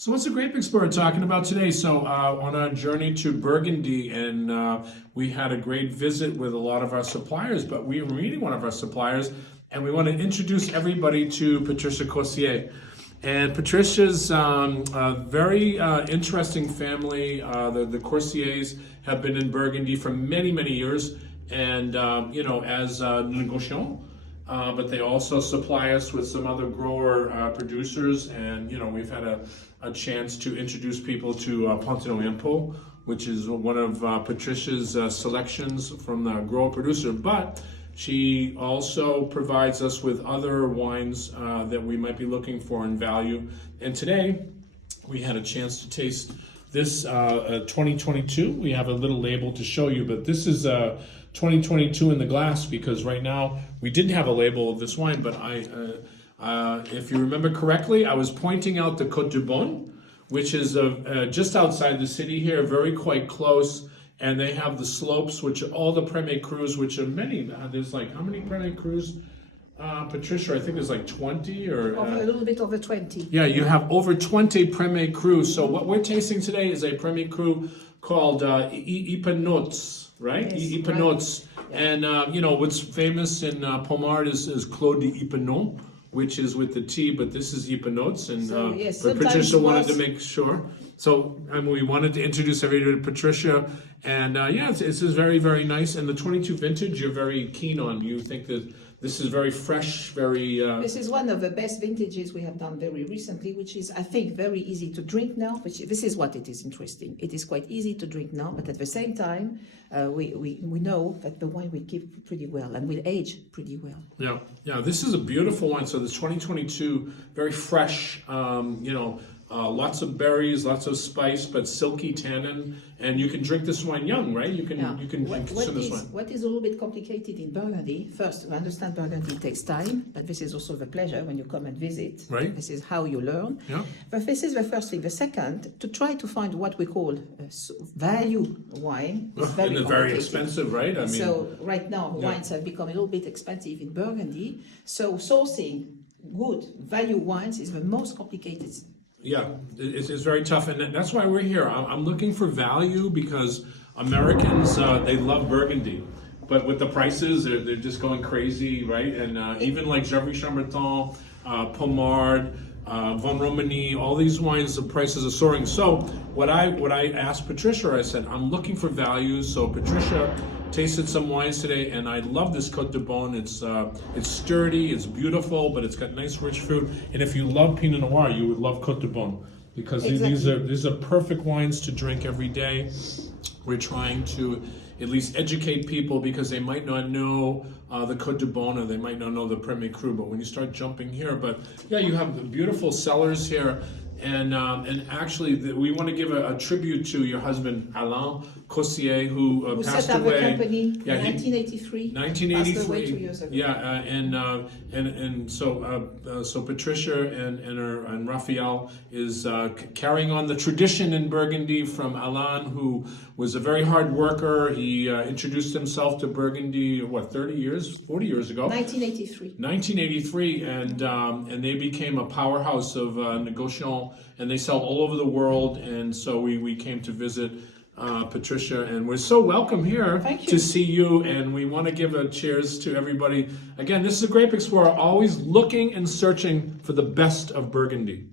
So what's the Grape Explorer talking about today? So on our journey to Burgundy, and we had a great visit with a lot of our suppliers, but we were meeting one of our suppliers, and we want to introduce everybody to Patricia Corcia. And Patricia's a very interesting family. The Corsiers have been in Burgundy for many, many years, and as Negociant. But they also supply us with some other grower producers, and we've had a chance to introduce people to Ponte which is one of Patricia's selections from the grower producer. But she also provides us with other wines that we might be looking for in value. And today we had a chance to taste this 2022. We have a little label to show you, but this is 2022 in the glass, because right now we didn't have a label of this wine, but if you remember correctly, I was pointing out the Côte du Bon, which is just outside the city here, very quite close, and they have the slopes, which are all the Premier Crus, which are many. There's like, how many Premier Crus? Patricia, I think there's like 20 or... a little bit over 20. Yeah, you have over 20 Premier Crus. So what we're tasting today is a Premier Cru called Ipanots, right? Yes, Ipanots. right. And, what's famous in Pommard is Claude de Ipanon, which is with the T, but this is Ipanots. And So, yes, but sometimes Patricia wanted to was- make sure. So we wanted to introduce everybody to Patricia. And this is very, very nice. And the 22 vintage you're very keen on. You think that this is very fresh, very... This is one of the best vintages we have done very recently, which is, I think, very easy to drink now. This is what it is interesting. It is quite easy to drink now, but at the same time, we know that the wine will keep pretty well and will age pretty well. Yeah. This is a beautiful wine. So this 2022, very fresh, lots of berries, lots of spice, but silky tannin, and you can drink this wine young, right? You can consume this wine. What is a little bit complicated in Burgundy? First, we understand Burgundy takes time, but this is also the pleasure when you come and visit. Right. This is how you learn. Yeah. But this is the first thing. The second, to try to find what we call value wine is very And they're very complicated. expensive, right? I mean, So right now, wines have become a little bit expensive in Burgundy. So sourcing good value wines is the most complicated. yeah, it's very tough, and that's why we're here. I'm looking for value because Americans, they love Burgundy. But with the prices, they're just going crazy, right? And even like Gevrey Chambertin, Pommard, Von Romani, all these wines, the prices are soaring. So what I asked Patricia, I said, I'm looking for value. So Patricia tasted some wines today, and I love this Côte du Bon. It's sturdy, it's beautiful, but it's got nice rich fruit. And if you love Pinot Noir, you would love Côte du Bon, because these are perfect wines to drink every day. We're trying to at least educate people, because they might not know the Côte du Bon, or they might not know the Premier Cru, but when you start jumping here, you have the beautiful cellars here, and actually we want to give a tribute to your husband Alain Corcia, who passed set up away. the company in Yeah, 1983. 1983. Passed away 2 years ago. Yeah, and so Patricia and Raphael is carrying on the tradition in Burgundy from Alain, who was a very hard worker. He introduced himself to Burgundy 40 years ago. 1983. 1983, and they became a powerhouse of Negociant, and they sell all over the world. And so we came to visit Patricia, and we're so welcome here to see you, and we want to give a cheers to everybody. Again, this is a Grape Explorer, always looking and searching for the best of Burgundy.